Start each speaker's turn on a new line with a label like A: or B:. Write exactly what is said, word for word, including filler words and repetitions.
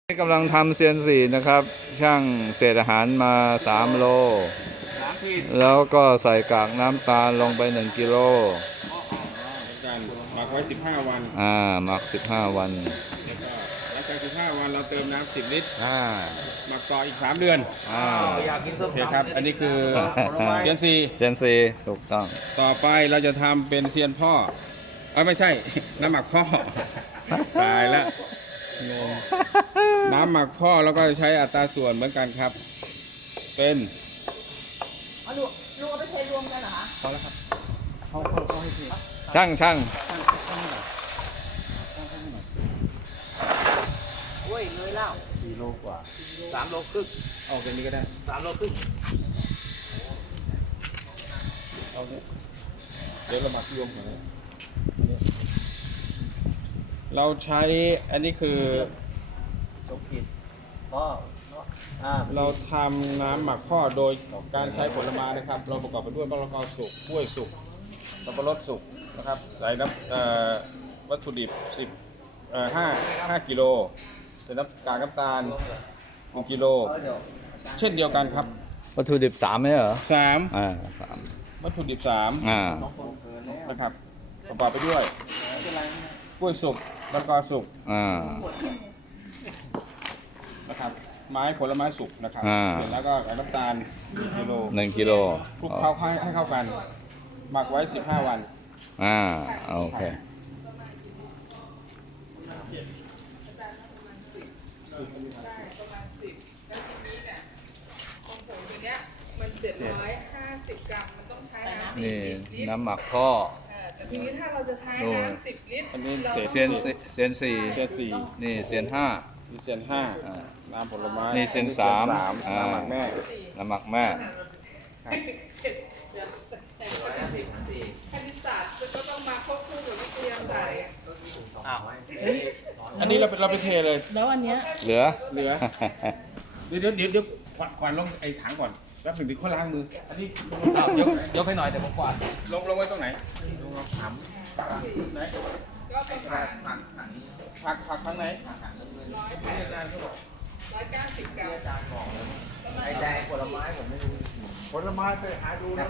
A: กำลังทำเซียนสี่นะครับ ช่างเศษอาหารมาสามโลแล้วก็ใส่กากน้ำตาลลงไปหนึ่งกิโล
B: กันหมักไว้สิบห้าวัน
A: อ่าหมักสิบห้าวัน
B: แล้วก็หลังจากสิบห้าวันเราเติมน้ำสิบลิตร
A: อ่า
B: หมักต่ออีกสามเดือน
A: อ่า
B: โอเคครับอันนี้คือเซียนซี
A: เซียนสี่ถูกต้อง
B: ต่อไปเราจะทำเป็นเซียนพ่อเออไม่ใช่น้ำหมักพ่อตายแล้วน้ำหมักพ่อแล้วก็ใช้อัตราส่วนเหมือนกันครับเป็น
C: เอาลูกลูกเอาไปเทรวมกันเหรอคะพอแล้วครับเขา
A: เขาเขาให้เทช่างช่าง
C: โอ้ยเลยแล้ว
B: สี่โลกว่า
C: สามโลครึ่ง
B: เอาแค่นี้ก็ได้
C: สามโลครึ่ง
B: เอาเนี่ยเดี๋ยวเราหมักรวมกันเลยเราใช้อันนี้คือ
C: จบผิดพ่อ
B: เราทำน้ำหมักพ่อโดยการใช้ผลไม้นะครับเราประกอบไปด้วยมะละกอสุกกล้วยสุกสับปะรดสุกนะครับใส่น้ำวัตถุดิบสิบเอ่อห้าห้ากิโลใส่น้ำกากน้ำตาลหนึ่งกิโลเช่นเดียวกันครับ
A: วัตถุดิบสามไหมเหรอ
B: สาม
A: อ่าสาม
B: วัตถุดิบสาม
A: อ่า
B: นะครับประกอบไปด้วยกล้วยสุกมะละกอสุก
A: อ่า
B: นะครับไม้ผลไม้สุกนะครับเสร็จแล้วก็น้ำตาลกิโล
A: หนึ่งกิโล
B: คลุกเคล้าให้เข้ากันหมักไว้สิบห้าวัน
A: อ่าโอเค
D: มันเจ็ดร้อยห้าสิบกรัมมันต้องใช้น้ำ
A: นี่น้ำหมักพ่อ
D: แต่ทีนี้ถ้าเราจะใช้น้ำสิบลิตร
B: อันนี้
A: เซียนเซียนสี่
B: เซียนสี่
A: นี่เซียนห้า
B: นี่เซียนห้าน้ำผลไม้
A: นี่เซียนสาม
B: น้ำหมักแม่
A: น้ำหมักแม่
D: คณิตศาสตร์ก็ต้องมาควบคู่กับวิทยาศาสตร์
B: อันนี้เราเราไปเทเลย
D: แล้วอันเนี้ย
A: เหลือ
B: เหลือเดี๋ยวเดี๋ยวเดี๋ยวขวานลงไอ้ถังก่อนแป๊บหนึ่งดิข้อล้างมืออันนี้
A: ยกยกให้หน่อยเดี๋ยวผมกวาด
B: ลงลงไว้ตรงไหนลงถามไหน
D: ก็เป็นผัก
B: ผักผักข้างไหน
D: ร้อยแปดร้อยเก้าสิบกรัม
C: ไอ้แดงผลไม้ผมไม่รู้
B: ผลไม้ไปหาดู